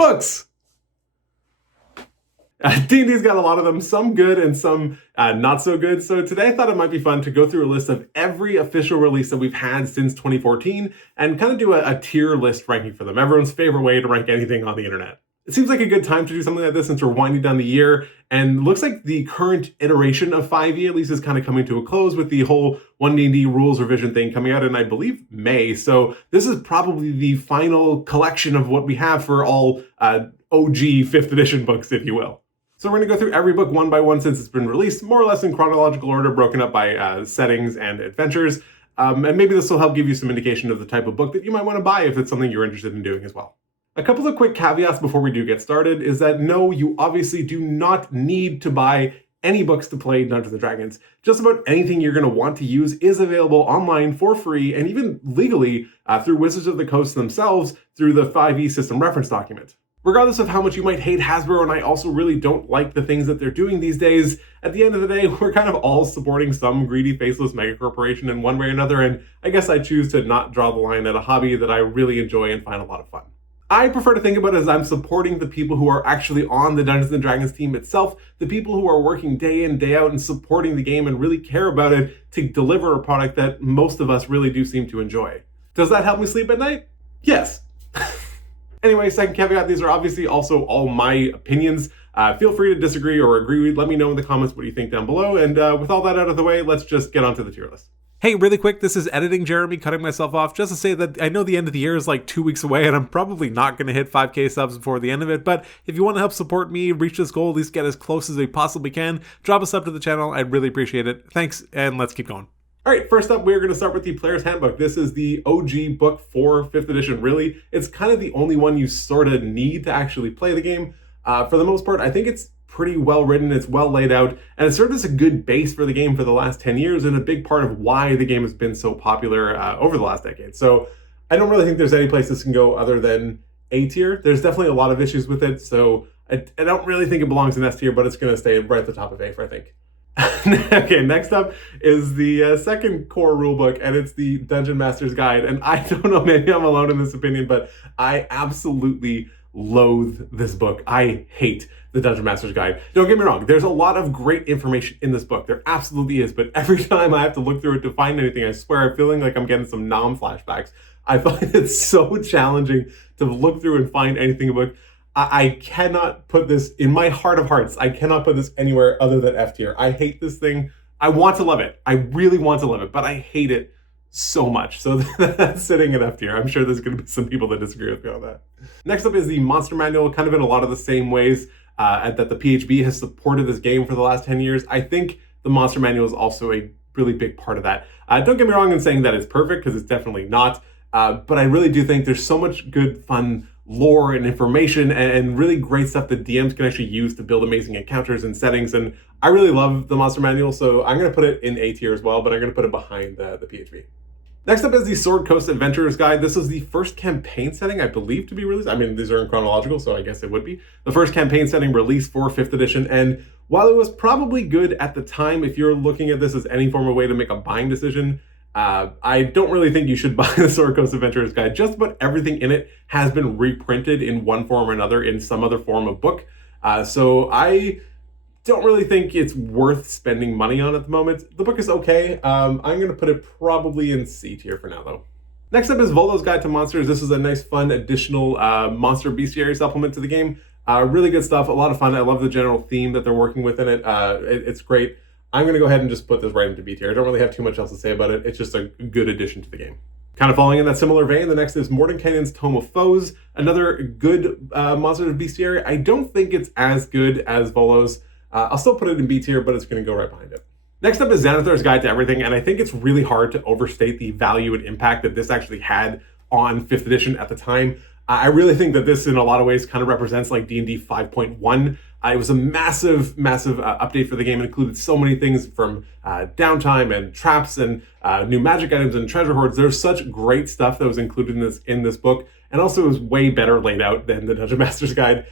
Books! D&D's got a lot of them, some good and some not so good. So today I thought it might be fun to go through a list of every official release that we've had since 2014 and kind of do a tier list ranking for them. Everyone's favorite way to rank anything on the internet. It seems like a good time to do something like this since we're winding down the year, and looks like the current iteration of 5e at least is kind of coming to a close with the whole 1D&D rules revision thing coming out in, I believe, May. So this is probably the final collection of what we have for all OG 5th edition books, if you will. So we're going to go through every book one by one since it's been released, more or less in chronological order, broken up by settings and adventures. And maybe this will help give you some indication of the type of book that you might want to buy if it's something you're interested in doing as well. A couple of quick caveats before we do get started is that no, you obviously do not need to buy any books to play Dungeons & Dragons. Just about anything you're going to want to use is available online for free and even legally through Wizards of the Coast themselves through the 5e system reference document. Regardless of how much you might hate Hasbro, and I also really don't like the things that they're doing these days, at the end of the day, we're kind of all supporting some greedy, faceless megacorporation in one way or another, and I guess I choose to not draw the line at a hobby that I really enjoy and find a lot of fun. I prefer to think about it as I'm supporting the people who are actually on the Dungeons & Dragons team itself, the people who are working day in, day out and supporting the game and really care about it to deliver a product that most of us really do seem to enjoy. Does that help me sleep at night? Yes. Anyway, second caveat, these are obviously also all my opinions. Feel free to disagree or agree. Let me know in the comments what you think down below. And with all that out of the way, let's just get onto the tier list. Hey, really quick, this is editing Jeremy cutting myself off just to say that I know the end of the year is like 2 weeks away and I'm probably not going to hit 5K subs before the end of it, but if you want to help support me reach this goal, at least get as close as we possibly can, drop a sub to the channel. I'd really appreciate it. Thanks, and let's keep going. All right, first up, we're going to start with the Player's Handbook. This is the OG book for 5th edition, really. It's kind of the only one you sort of need to actually play the game. For the most part, I think it's pretty well written, it's well laid out, and it served as a good base for the game for the last 10 years and a big part of why the game has been so popular over the last decade. So I don't really think there's any place this can go other than A tier. There's definitely a lot of issues with it, so I don't really think it belongs in S tier, but it's going to stay right at the top of A for, I think. Okay, next up is the second core rulebook, and it's the Dungeon Master's Guide. And I don't know, maybe I'm alone in this opinion, but I absolutely loathe this book. I hate the Dungeon Master's Guide. Don't get me wrong, there's a lot of great information in this book. There absolutely is, but every time I have to look through it to find anything, I swear I'm feeling like I'm getting some Nom flashbacks. I find it so challenging to look through and find anything in a book. I cannot put this, in my heart of hearts, I cannot put this anywhere other than F tier. I hate this thing. I want to love it. I really want to love it, but I hate it so much. So that's sitting in F tier. I'm sure there's going to be some people that disagree with me on that. Next up is the Monster Manual, kind of in a lot of the same ways that the PHB has supported this game for the last 10 years. I think the Monster Manual is also a really big part of that. Don't get me wrong in saying that it's perfect, because it's definitely not. But I really do think there's so much good, fun lore and information and really great stuff that DMs can actually use to build amazing encounters and settings. And I really love the Monster Manual, so I'm going to put it in A tier as well, but I'm going to put it behind the PHB. Next up is the Sword Coast Adventurer's Guide. This is the first campaign setting, I believe, to be released. I mean, these are in chronological, so I guess it would be. The first campaign setting released for 5th edition, and while it was probably good at the time, if you're looking at this as any form of way to make a buying decision, I don't really think you should buy the Sword Coast Adventurer's Guide. Just about everything in it has been reprinted in one form or another in some other form of book. So I don't really think it's worth spending money on at the moment. The book is okay. I'm going to put it probably in C tier for now, though. Next up is Volo's Guide to Monsters. This is a nice, fun, additional monster bestiary supplement to the game. Really good stuff, a lot of fun. I love the general theme that they're working with in it. It's great. I'm going to go ahead and just put this right into B tier. I don't really have too much else to say about it. It's just a good addition to the game. Kind of following in that similar vein, the next is Mordenkainen's Tome of Foes, another good monster of bestiary. I don't think it's as good as Volo's. I'll still put it in B tier, but it's going to go right behind it. Next up is Xanathar's Guide to Everything, and I think it's really hard to overstate the value and impact that this actually had on 5th edition at the time. I really think that this, in a lot of ways, kind of represents like D&D 5.1. It was a massive, massive update for the game. It included so many things from downtime and traps and new magic items and treasure hoards. There's such great stuff that was included in this book, and also it was way better laid out than the Dungeon Master's Guide.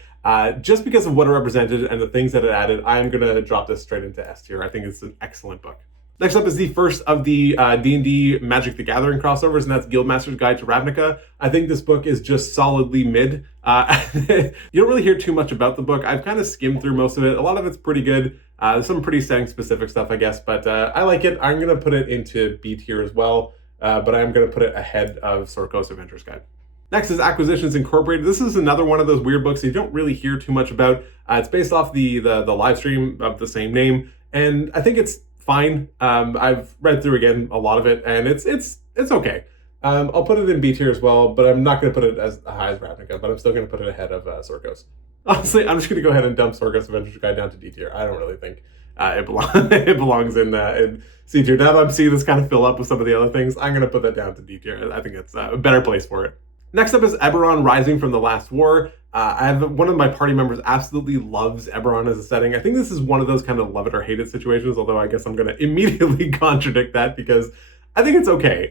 Just because of what it represented and the things that it added, I'm going to drop this straight into S tier. I think it's an excellent book. Next up is the first of the D&D Magic the Gathering crossovers, and that's Guildmaster's Guide to Ravnica. I think this book is just solidly mid. You don't really hear too much about the book. I've kind of skimmed through most of it. A lot of it's pretty good. There's some pretty setting-specific stuff, I guess, but I like it. I'm going to put it into B tier as well, but I'm going to put it ahead of Sword Coast Adventurer's Guide. Next is Acquisitions Incorporated. This is another one of those weird books you don't really hear too much about. It's based off the live stream of the same name, and I think it's fine. I've read through again a lot of it, and it's okay. I'll put it in B tier as well, but I'm not going to put it as high as Ravnica, but I'm still going to put it ahead of Sword Coast. Honestly, I'm just going to go ahead and dump Sword Coast Adventurer's Guide down to D tier. I don't really think it belongs in C tier. Now that I'm seeing this kind of fill up with some of the other things, I'm going to put that down to D tier. I think it's a better place for it. Next up is Eberron Rising from the Last War. I have one of my party members absolutely loves Eberron as a setting. I think this is one of those kind of love it or hate it situations, although I guess I'm going to immediately contradict that because I think it's okay.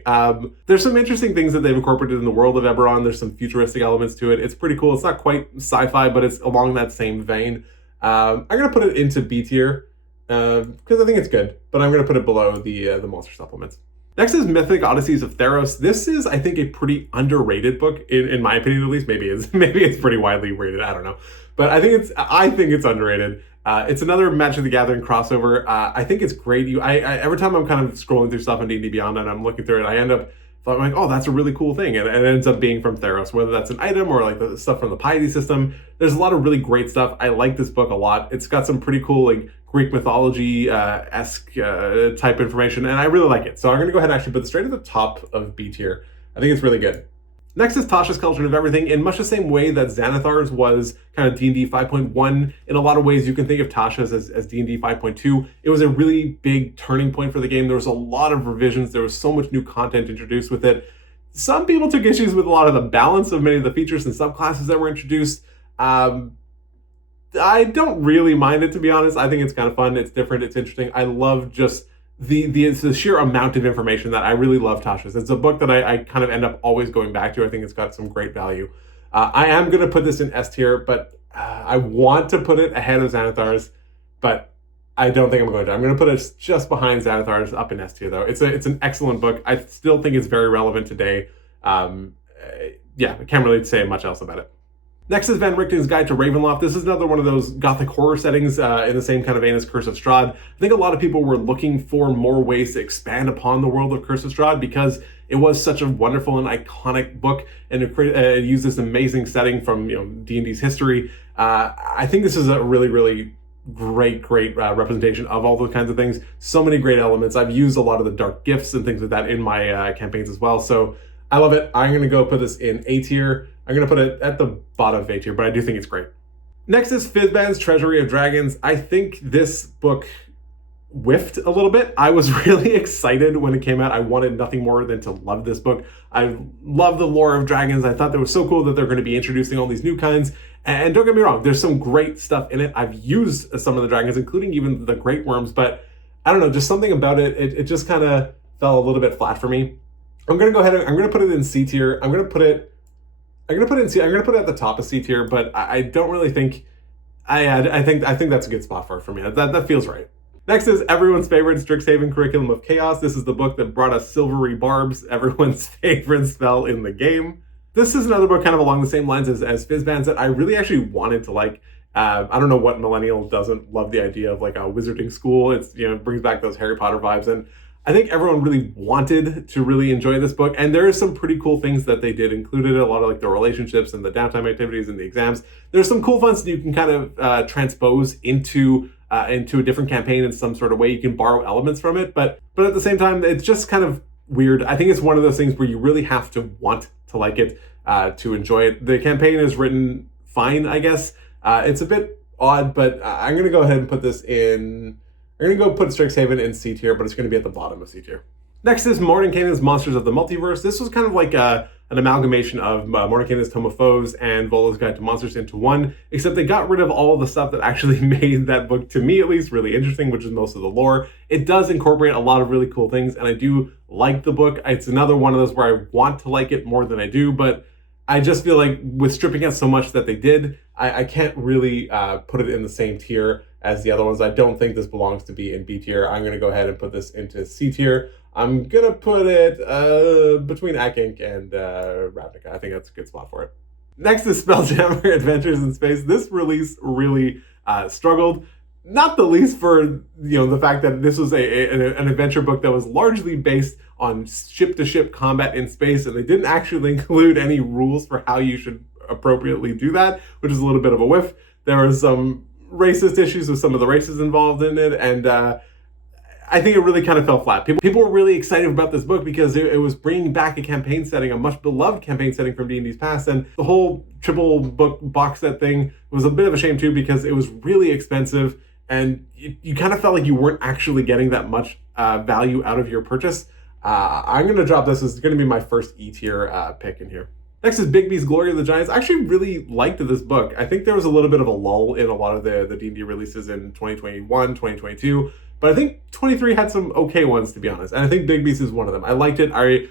There's some interesting things that they've incorporated in the world of Eberron. There's some futuristic elements to it. It's pretty cool. It's not quite sci-fi, but it's along that same vein. I'm going to put it into B tier because I think it's good, but I'm going to put it below the monster supplements. Next is Mythic Odysseys of Theros. This is, I think, a pretty underrated book, in my opinion at least. Maybe it's pretty widely rated. I don't know, but I think it's underrated. It's another Magic the Gathering crossover. I think it's great. Every time I'm kind of scrolling through stuff on D&D Beyond and I'm looking through it, I end up like, oh, that's a really cool thing, and it ends up being from Theros, whether that's an item or like the stuff from the Piety system. There's a lot of really great stuff. I like this book a lot. It's got some pretty cool like Greek mythology esque type information, and I really like it. So I'm going to go ahead and actually put it straight at the top of B tier. I think it's really good. Next is Tasha's Cauldron of Everything. In much the same way that Xanathar's was kind of D&D 5.1, in a lot of ways you can think of Tasha's as D&D 5.2. It was a really big turning point for the game. There was a lot of revisions. There was so much new content introduced with it. Some people took issues with a lot of the balance of many of the features and subclasses that were introduced. I don't really mind it, to be honest. I think it's kind of fun. It's different. It's interesting. I love just the sheer amount of information that I really love Tasha's. It's a book that I kind of end up always going back to. I think it's got some great value. I am going to put this in S tier, but I want to put it ahead of Xanathar's, but I don't think I'm going to. I'm going to put it just behind Xanathar's, up in S tier, though. It's an excellent book. I still think it's very relevant today. Yeah, I can't really say much else about it. Next is Van Richten's Guide to Ravenloft. This is another one of those gothic horror settings in the same kind of vein as Curse of Strahd. I think a lot of people were looking for more ways to expand upon the world of Curse of Strahd because it was such a wonderful and iconic book, and it used this amazing setting from D&D's history. I think this is a really, really great representation of all those kinds of things. So many great elements. I've used a lot of the dark gifts and things like that in my campaigns as well. So I love it. I'm going to go put this in A tier. I'm going to put it at the bottom of A tier, but I do think it's great. Next is Fizban's Treasury of Dragons. I think this book whiffed a little bit. I was really excited when it came out. I wanted nothing more than to love this book. I love the lore of dragons. I thought that was so cool that they're going to be introducing all these new kinds. And don't get me wrong, there's some great stuff in it. I've used some of the dragons, including even the Great Worms, but I don't know, just something about it. It just kind of fell a little bit flat for me. I'm going to go ahead and I'm going to put it in C tier. I'm going to put it at the top of C tier, but I don't really think I think that's a good spot for me. That feels right. Next is everyone's favorite Strixhaven Curriculum of Chaos. This is the book that brought us Silvery Barbs, everyone's favorite spell in the game. This is another book kind of along the same lines as Fizban's that I really actually wanted to like. I don't know what millennial doesn't love the idea of like a wizarding school. It's it brings back those Harry Potter vibes, and I think everyone really wanted to really enjoy this book, and there are some pretty cool things that they did included. A lot of like the relationships and the downtime activities and the exams. There's some cool ones that you can kind of transpose into a different campaign in some sort of way. You can borrow elements from it, but at the same time, it's just kind of weird. I think it's one of those things where you really have to want to like it to enjoy it. The campaign is written fine, I guess. It's a bit odd, but I'm going to go ahead and put this in. I'm going to go put Strixhaven in C tier, but it's going to be at the bottom of C tier. Next is Mordenkainen's Monsters of the Multiverse. This was kind of like an amalgamation of Mordenkainen's Tome of Foes and Volo's Guide to Monsters into one, except they got rid of all of the stuff that actually made that book, to me at least, really interesting, which is most of the lore. It does incorporate a lot of really cool things, and I do like the book. It's another one of those where I want to like it more than I do, but I just feel like with stripping out so much that they did, I can't really put it in the same tier. as the other ones. I don't think this belongs to be in B tier. I'm going to go ahead and put this into C tier. I'm going to put it between Akink and Ravnica. I think that's a good spot for it. Next is Spelljammer Adventures in Space. This release really struggled, not the least for the fact that this was an adventure book that was largely based on ship-to-ship combat in space, and they didn't actually include any rules for how you should appropriately do that, which is a little bit of a whiff. There was some racist issues with some of the races involved in it, and I think it really kind of fell flat. People were really excited about this book because it was bringing back a campaign setting, a much beloved campaign setting from D&D's past, and the whole triple book box set thing was a bit of a shame too because it was really expensive, and you kind of felt like you weren't actually getting that much value out of your purchase. I'm going to drop this. This is going to be my first E tier pick in here. Next is Bigby's Glory of the Giants. I actually really liked this book. I think there was a little bit of a lull in a lot of the D&D releases in 2021, 2022, but I think 23 had some okay ones, to be honest. And I think Bigby's is one of them. I liked it. I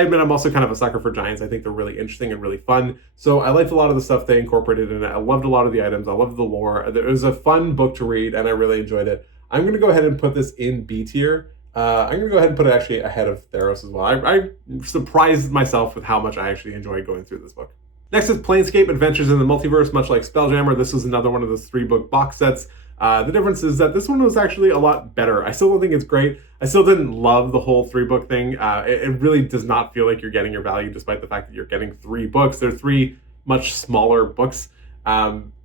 admit I'm also kind of a sucker for giants. I think they're really interesting and really fun. So I liked a lot of the stuff they incorporated in it. I loved a lot of the items. I loved the lore. It was a fun book to read, and I really enjoyed it. I'm going to go ahead and put this in B tier. I'm going to go ahead and put it actually ahead of Theros as well. I surprised myself with how much I actually enjoyed going through this book. Next is Planescape Adventures in the Multiverse, much like Spelljammer. This was another one of those 3-book box sets. The difference is that this one was actually a lot better. I still don't think it's great. I still didn't love the whole 3-book thing. It really does not feel like you're getting your value despite the fact that you're getting 3 books. They're 3 much smaller books.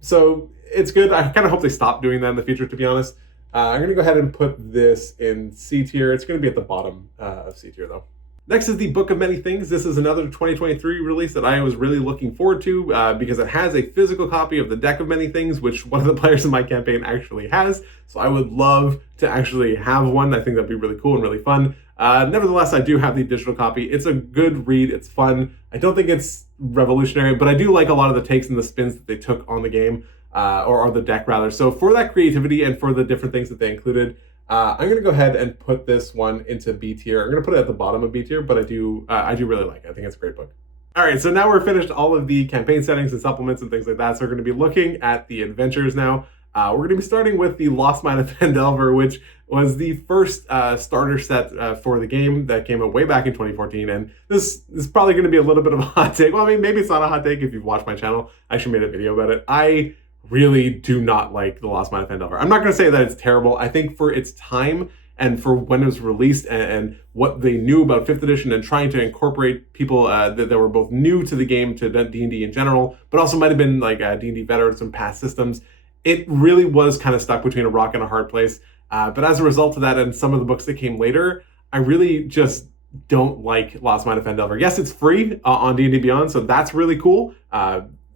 So it's good. I kind of hope they stop doing that in the future, to be honest. I'm going to go ahead and put this in C tier. It's going to be at the bottom of C tier, though. Next is the Book of Many Things. This is another 2023 release that I was really looking forward to because it has a physical copy of the Deck of Many Things, which one of the players in my campaign actually has. So I would love to actually have one. I think that'd be really cool and really fun. Nevertheless, I do have the digital copy. It's a good read. It's fun. I don't think it's revolutionary, but I do like a lot of the takes and the spins that they took on the game. Or the deck rather. So for that creativity and for the different things that they included, I'm going to go ahead and put this one into B tier. I'm going to put it at the bottom of B tier, but I do really like it. I think it's a great book. All right, so now we're finished all of the campaign settings and supplements and things like that. So we're going to be looking at the adventures now. We're going to be starting with the Lost Mine of Phandelver, which was the first starter set for the game that came out way back in 2014. And this is probably going to be a little bit of a hot take. Well, I mean, maybe it's not a hot take if you've watched my channel. I actually made a video about it. I really do not like the Lost Mine of Phandelver. I'm not going to say that it's terrible. I think for its time and for when it was released and what they knew about 5th edition and trying to incorporate people that were both new to the game, to D&D in general, but also might have been like D&D veterans from past systems, it really was kind of stuck between a rock and a hard place. But as a result of that and some of the books that came later, I really just don't like Lost Mine of Phandelver. Yes, it's free on D&D Beyond, so that's really cool.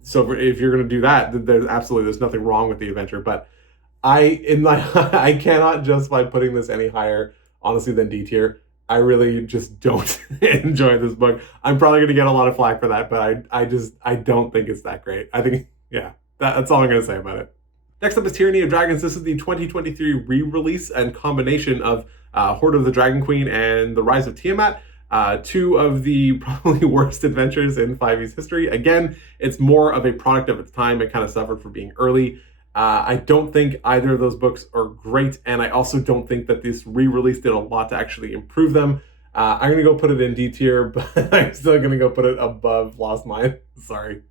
So if you're going to do that, there's nothing wrong with the adventure. But I cannot justify putting this any higher, honestly, than D tier. I really just don't enjoy this book. I'm probably going to get a lot of flack for that, but I don't think it's that great. I think, yeah, that's all I'm going to say about it. Next up is Tyranny of Dragons. This is the 2023 re-release and combination of Horde of the Dragon Queen and The Rise of Tiamat. 2 of the probably worst adventures in 5e's history. Again, it's more of a product of its time. It kind of suffered for being early. I don't think either of those books are great, and I also don't think that this re-release did a lot to actually improve them. I'm going to go put it in D tier, but I'm still going to go put it above Lost Mine. Sorry.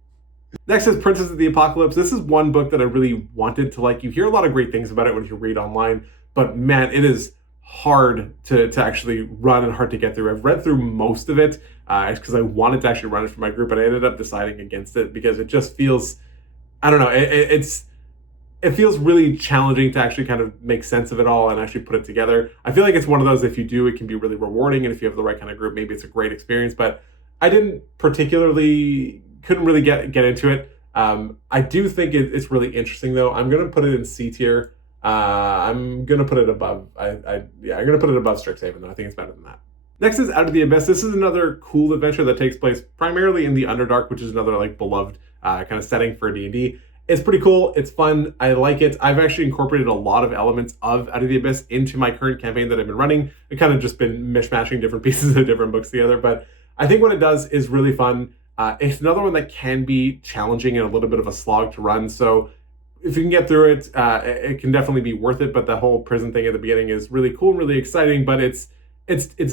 Next is Princess of the Apocalypse. This is one book that I really wanted to like. You hear a lot of great things about it when you read online, but man, it is hard to actually run and hard to get through. I've read through most of it because I wanted to actually run it for my group, but I ended up deciding against it because it just feels, I don't know, it feels really challenging to actually kind of make sense of it all and actually put it together. I feel like it's one of those, if you do, it can be really rewarding, and if you have the right kind of group, maybe it's a great experience, but I couldn't really get into it. I do think it's really interesting though. I'm going to put it in C tier. I'm going to put it above, I'm going to put it above Strixhaven though. I think it's better than that. Next is Out of the Abyss. This is another cool adventure that takes place primarily in the Underdark, which is another like beloved kind of setting for D&D. It's pretty cool. It's fun. I like it. I've actually incorporated a lot of elements of Out of the Abyss into my current campaign that I've been running. I've kind of just been mishmashing different pieces of different books together, but I think what it does is really fun. It's another one that can be challenging and a little bit of a slog to run. So if you can get through it, it can definitely be worth it. But the whole prison thing at the beginning is really cool and really exciting, but it's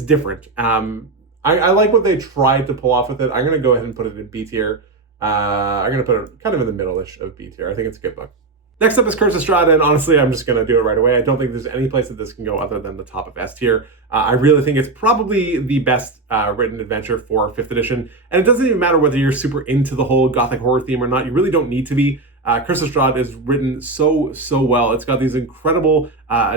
different. I like what they tried to pull off with it. I'm going to go ahead and put it in B tier. I'm going to put it kind of in the middle-ish of B tier. I think it's a good book. Next up is Curse of Strahd, and honestly, I'm just going to do it right away. I don't think there's any place that this can go other than the top of S tier. I really think it's probably the best written adventure for 5th edition, and it doesn't even matter whether you're super into the whole gothic horror theme or not. You really don't need to be. Curse of Strahd is written so well. It's got these incredible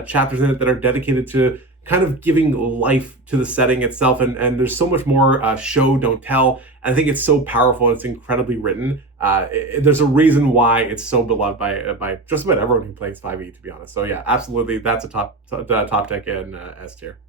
chapters in it that are dedicated to kind of giving life to the setting itself, and there's so much more show, don't tell. And I think it's so powerful. It's incredibly written. There's a reason why it's so beloved by just about everyone who plays 5e, to be honest. So yeah, absolutely, that's a top deck in S tier.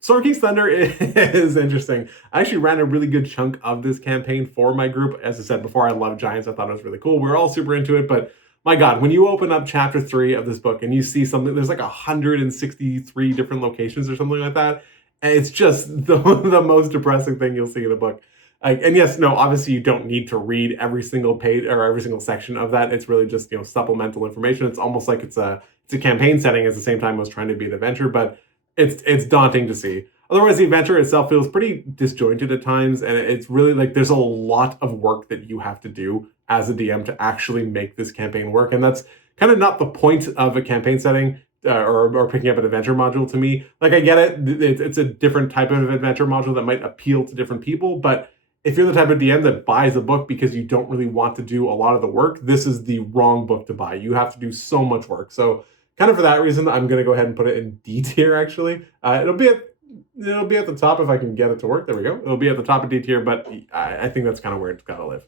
Storm King's Thunder is interesting. I actually ran a really good chunk of this campaign for my group. As I said before, I love giants. I thought it was really cool. We were all super into it, but my God, when you open up chapter 3 of this book and you see something, there's like 163 different locations or something like that. And it's just the most depressing thing you'll see in a book. And yes, no, obviously you don't need to read every single page or every single section of that. It's really just, supplemental information. It's almost like it's a campaign setting at the same time as trying to be an adventure, but it's daunting to see. Otherwise, the adventure itself feels pretty disjointed at times, and it's really like there's a lot of work that you have to do as a DM to actually make this campaign work, and that's kind of not the point of a campaign setting or picking up an adventure module to me. Like, I get it, it's a different type of adventure module that might appeal to different people, but if you're the type of DM that buys a book because you don't really want to do a lot of the work, this is the wrong book to buy. You have to do so much work. So kind of for that reason, I'm going to go ahead and put it in D tier, actually. It'll be at the top if I can get it to work. There we go. It'll be at the top of D tier, but I think that's kind of where it's got to live.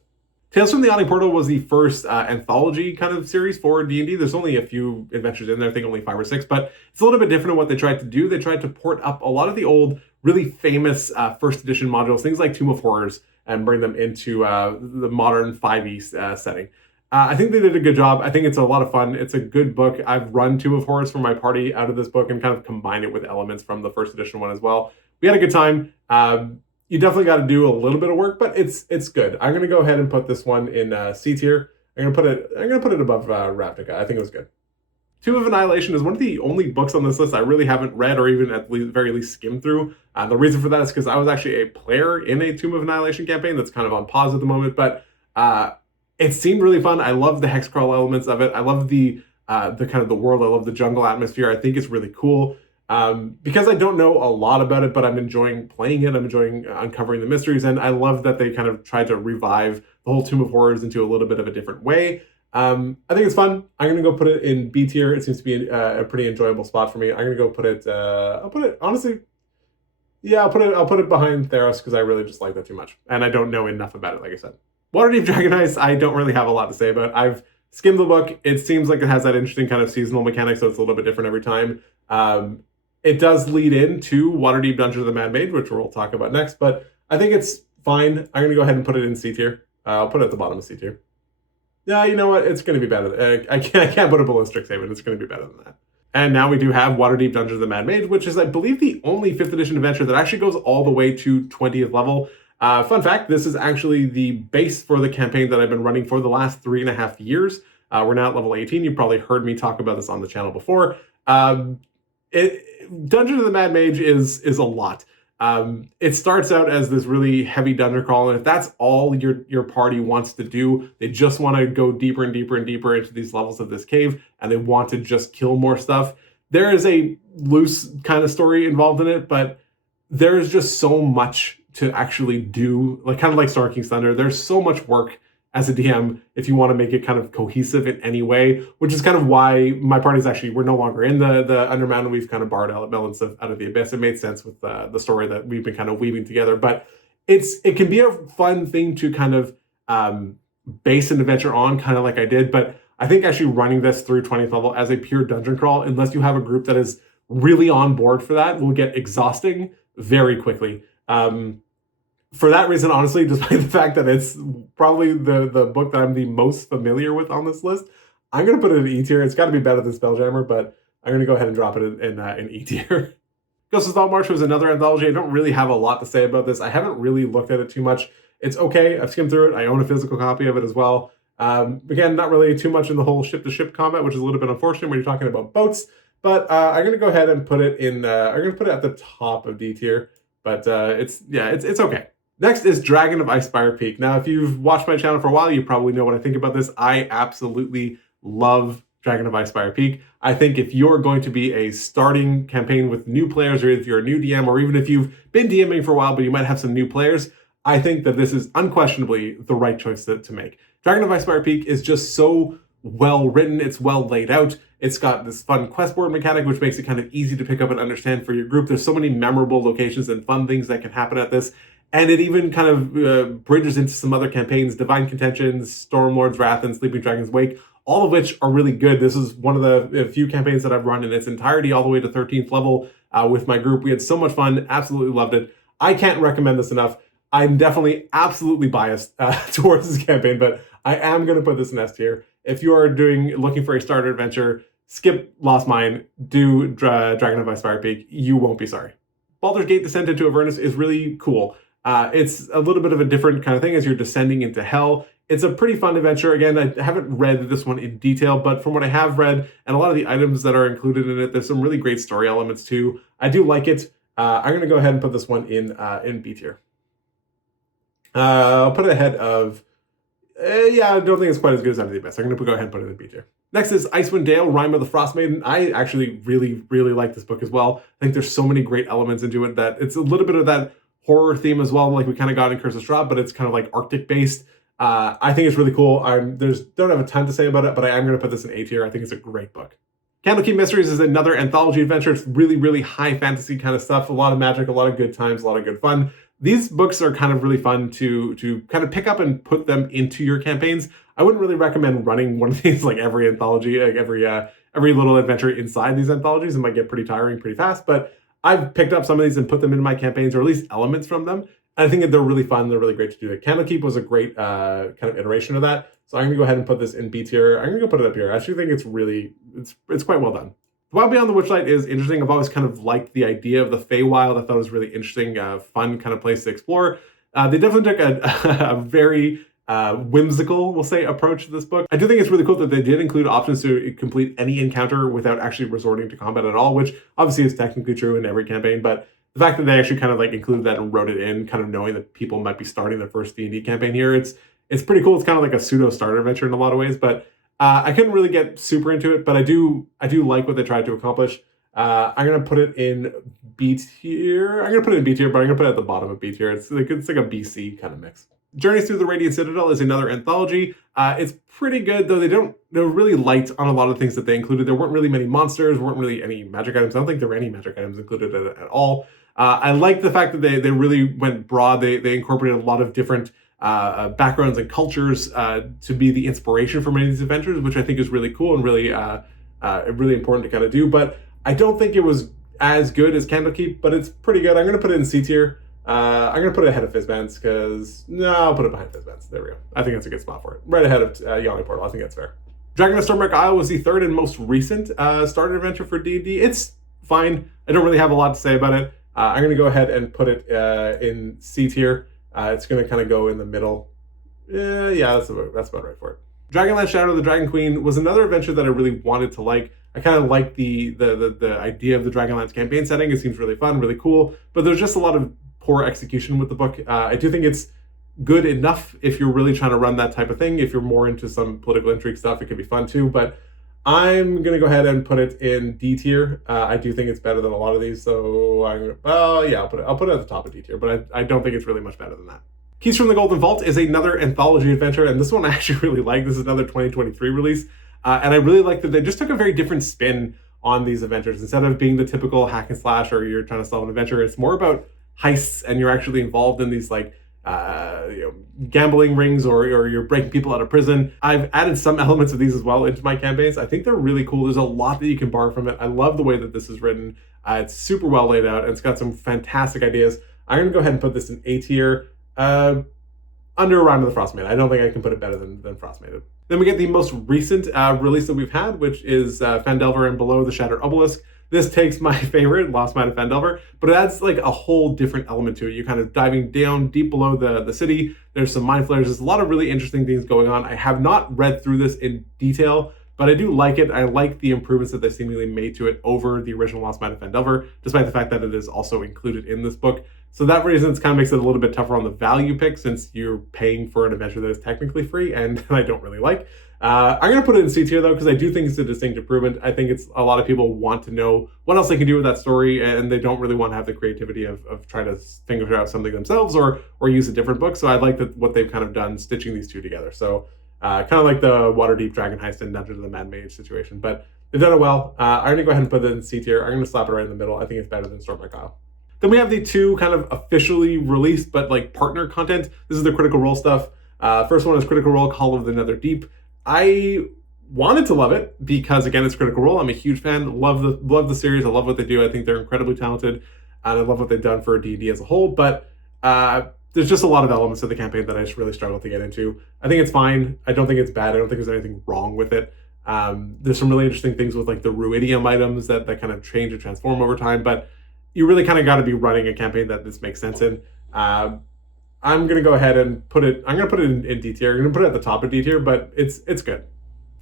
Tales from the Yawning Portal was the first anthology kind of series for D&D. There's only a few adventures in there, I think only 5 or 6, but it's a little bit different in what they tried to do. They tried to port up a lot of the old, really famous first edition modules, things like Tomb of Horrors, and bring them into the modern 5e setting. I think they did a good job. I think it's a lot of fun. It's a good book. I've run Tomb of Horrors for my party out of this book and kind of combined it with elements from the first edition one as well. We had a good time. You definitely got to do a little bit of work, but it's good. I'm gonna go ahead and put this one in C tier. I'm gonna put it above Ravnica. I think it was good. Tomb of Annihilation is one of the only books on this list I really haven't read or even at the very least skimmed through. The reason for that is because I was actually a player in a Tomb of Annihilation campaign that's kind of on pause at the moment, but it seemed really fun. I love the hex crawl elements of it. I love the kind of the world. I love the jungle atmosphere. I think it's really cool. Because I don't know a lot about it, but I'm enjoying playing it. I'm enjoying uncovering the mysteries, and I love that they kind of tried to revive the whole Tomb of Horrors into a little bit of a different way. I think it's fun. I'm gonna go put it in B tier. It seems to be a pretty enjoyable spot for me. I'm gonna go put it. I'll put it honestly. Yeah, I'll put it behind Theros because I really just like that too much, and I don't know enough about it. Like I said, Waterdeep Dragon Heist, I don't really have a lot to say about. I've skimmed the book. It seems like it has that interesting kind of seasonal mechanic, so it's a little bit different every time. It does lead into Waterdeep Dungeons of the Mad Mage, which we'll talk about next, but I think it's fine. I'm going to go ahead and put it in C tier. I'll put it at the bottom of C tier. Yeah, you know what? It's going to be better. I can't put a Ballistic Statement. It's going to be better than that. And now we do have Waterdeep Dungeons of the Mad Mage, which is, I believe, the only 5th edition adventure that actually goes all the way to 20th level. Fun fact, this is actually the base for the campaign that I've been running for the last 3.5 years. We're now at level 18. You've probably heard me talk about this on the channel before. Dungeon of the Mad Mage is a lot. It starts out as this really heavy dungeon crawl, and if that's all your party wants to do, they just want to go deeper and deeper and deeper into these levels of this cave, and they want to just kill more stuff. There is a loose kind of story involved in it, but there's just so much to actually do, like kind of like Storm King's Thunder. There's so much work as a DM if you want to make it kind of cohesive in any way, which is kind of why my party's actually, we're no longer in the Undermountain. We've kind of borrowed elements out of the Abyss. It made sense with the story that we've been kind of weaving together, but it can be a fun thing to kind of base an adventure on, kind of like I did, but I think actually running this through 20th level as a pure dungeon crawl, unless you have a group that is really on board for that, will get exhausting very quickly. For that reason, honestly, despite the fact that it's probably the book that I'm the most familiar with on this list, I'm going to put it in E tier. It's got to be better than Spelljammer, but I'm going to go ahead and drop it in E tier. Ghost of Saltmarsh was another anthology. I don't really have a lot to say about this. I haven't really looked at it too much. It's okay. I've skimmed through it. I own a physical copy of it as well. Again, not really too much in the whole ship-to-ship combat, which is a little bit unfortunate when you're talking about boats. But I'm going to go ahead and put it in. I'm going to put it at the top of D tier. But it's okay. Next is Dragon of Icespire Peak. Now, if you've watched my channel for a while, you probably know what I think about this. I absolutely love Dragon of Icespire Peak. I think if you're going to be a starting campaign with new players, or if you're a new DM, or even if you've been DMing for a while, but you might have some new players, I think that this is unquestionably the right choice to make. Dragon of Icespire Peak is just so well written. It's well laid out. It's got this fun quest board mechanic, which makes it kind of easy to pick up and understand for your group. There's so many memorable locations and fun things that can happen at this. And it even kind of bridges into some other campaigns, Divine Contentions, Stormlord's Wrath, and Sleeping Dragon's Wake, all of which are really good. This is one of the few campaigns that I've run in its entirety, all the way to 13th level with my group. We had so much fun, absolutely loved it. I can't recommend this enough. I'm definitely absolutely biased towards this campaign, but I am going to put this in S tier. If you are looking for a starter adventure, skip Lost Mine, do Dragon of Icespire Peak. You won't be sorry. Baldur's Gate Descent into Avernus is really cool. It's a little bit of a different kind of thing as you're descending into hell. It's a pretty fun adventure. Again, I haven't read this one in detail, but from what I have read and a lot of the items that are included in it, there's some really great story elements too. I do like it. I'm going to go ahead and put this one in B tier. I'll put it ahead of... yeah, I don't think it's quite as good as End of the Abyss. I'm going to go ahead and put it in B tier. Next is Icewind Dale, Rime of the Frost Maiden. I actually really, really like this book as well. I think there's so many great elements into it that it's a little bit of that horror theme as well, like we kind of got in Curse of Strahd, but it's kind of like Arctic based. I think it's really cool. Don't have a ton to say about it, but I am going to put this in A tier. I think it's a great book. Candlekeep Mysteries is another anthology adventure. It's really, really high fantasy kind of stuff. A lot of magic, a lot of good times, a lot of good fun. These books are kind of really fun to kind of pick up and put them into your campaigns. I wouldn't really recommend running one of these like every anthology, like every little adventure inside these anthologies. It might get pretty tiring pretty fast, but I've picked up some of these and put them into my campaigns, or at least elements from them. And I think that they're really fun. They're really great to do. The Candlekeep was a great kind of iteration of that. So I'm going to go ahead and put this in B tier. I'm going to go put it up here. I actually think it's quite well done. The Wild Beyond the Witchlight is interesting. I've always kind of liked the idea of the Feywild. I thought it was really interesting, fun kind of place to explore. They definitely took a very whimsical, we'll say, approach to this book. I do think it's really cool that they did include options to complete any encounter without actually resorting to combat at all, which obviously is technically true in every campaign, but the fact that they actually kind of like included that and wrote it in, kind of knowing that people might be starting their first D&D campaign here, it's pretty cool. It's kind of like a pseudo starter adventure in a lot of ways, but I couldn't really get super into it, but I do like what they tried to accomplish. I'm gonna put it in B tier. I'm gonna put it in B tier, but I'm gonna put it at the bottom of B tier. It's like a BC kind of mix. Journeys Through the Radiant Citadel is another anthology. It's pretty good, though they're really light on a lot of things that they included. There weren't really many monsters, weren't really any magic items. I don't think there were any magic items included at all. I like the fact that they really went broad. They incorporated a lot of different backgrounds and cultures to be the inspiration for many of these adventures, which I think is really cool and really important to kind of do. But I don't think it was as good as Candlekeep, but it's pretty good. I'm going to put it in C tier. I'm going to put it ahead of Fizzbands because... No, I'll put it behind Fizzbands. There we go. I think that's a good spot for it. Right ahead of Yawning Portal. I think that's fair. Dragon of Stormwreck Isle was the third and most recent starter adventure for D&D. It's fine. I don't really have a lot to say about it. I'm going to go ahead and put it in C tier. It's going to kind of go in the middle. Yeah, that's about right for it. Dragonlance Shadow of the Dragon Queen was another adventure that I really wanted to like. I kind of like the idea of the Dragonlance campaign setting. It seems really fun, really cool, but there's just a lot of poor execution with the book. I do think it's good enough if you're really trying to run that type of thing. If you're more into some political intrigue stuff, it could be fun too, but I'm going to go ahead and put it in D tier. I do think it's better than a lot of these, so I'll put it at the top of D tier, but I don't think it's really much better than that. Keys from the Golden Vault is another anthology adventure, and this one I actually really like. This is another 2023 release, and I really like that they just took a very different spin on these adventures. Instead of being the typical hack and slash or you're trying to solve an adventure, it's more about heists, and you're actually involved in these like gambling rings, or you're breaking people out of prison. I've added some elements of these as well into my campaigns. I think they're really cool. There's a lot that you can borrow from it. I love the way that this is written. It's super well laid out, and it's got some fantastic ideas. I'm going to go ahead and put this in A tier, under Rime of the Frostmaiden. I don't think I can put it better than Frostmaiden. Then we get the most recent release that we've had, which is Phandelver and Below the Shattered Obelisk. This takes my favorite, Lost Mine of Phandelver, but it adds like a whole different element to it. You're kind of diving down deep below the city. There's some mind flayers. There's a lot of really interesting things going on. I have not read through this in detail, but I do like it. I like the improvements that they seemingly made to it over the original Lost Mine of Phandelver, despite the fact that it is also included in this book. So that reason, it kind of makes it a little bit tougher on the value pick, since you're paying for an adventure that is technically free, and I don't really like. I'm going to put it in C tier though, because I do think it's a distinct improvement. I think it's a lot of people want to know what else they can do with that story, and they don't really want to have the creativity of trying to figure out something themselves or use a different book. So I like that what they've kind of done stitching these two together. So kind of like the Waterdeep Dragon Heist and Dungeons of the Mad Mage situation, but they've done it well. I'm going to go ahead and put it in C tier. I'm going to slap it right in the middle. I think it's better than Storm by Kyle. Then we have the two kind of officially released but like partner content. This is the Critical Role stuff. First one is Critical Role Call of the Nether Deep. I wanted to love it because, again, it's Critical Role. I'm a huge fan. Love the series. I love what they do. I think they're incredibly talented, and I love what they've done for D&D as a whole. But there's just a lot of elements of the campaign that I just really struggle to get into. I think it's fine. I don't think it's bad. I don't think there's anything wrong with it. There's some really interesting things with like the Ruidium items that kind of change and transform over time, but you really kind of got to be running a campaign that this makes sense in. I'm going to go ahead and put it in D tier. I'm going to put it at the top of D tier, but it's good.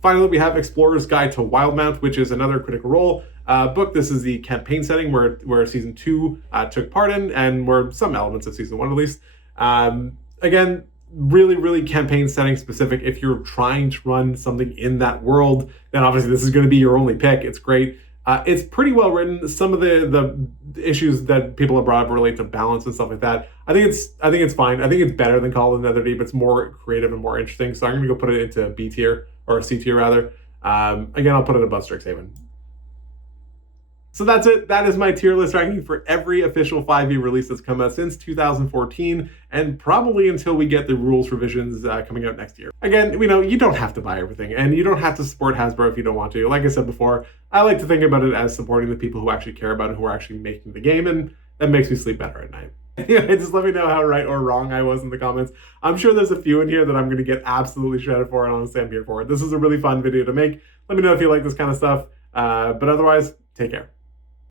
Finally, we have Explorer's Guide to Wildmount, which is another Critical Role book. This is the campaign setting where season 2 took part in, and where some elements of season 1 at least. Again, really, really campaign setting specific. If you're trying to run something in that world, then obviously this is going to be your only pick. It's great. It's pretty well written. Some of the issues that people have brought up relate to balance and stuff like that. I think it's fine. I think it's better than Call of the Nether Deep. It's more creative and more interesting. So I'm going to go put it into B tier, or C tier rather. Again, I'll put it above Strixhaven. So that's it. That is my tier list ranking for every official 5e release that's come out since 2014, and probably until we get the rules revisions coming out next year. Again, you don't have to buy everything, and you don't have to support Hasbro if you don't want to. Like I said before, I like to think about it as supporting the people who actually care about it, who are actually making the game, and that makes me sleep better at night. Anyway, just let me know how right or wrong I was in the comments. I'm sure there's a few in here that I'm going to get absolutely shredded for, and honestly, I'm here for it. This is a really fun video to make. Let me know if you like this kind of stuff, but otherwise, take care.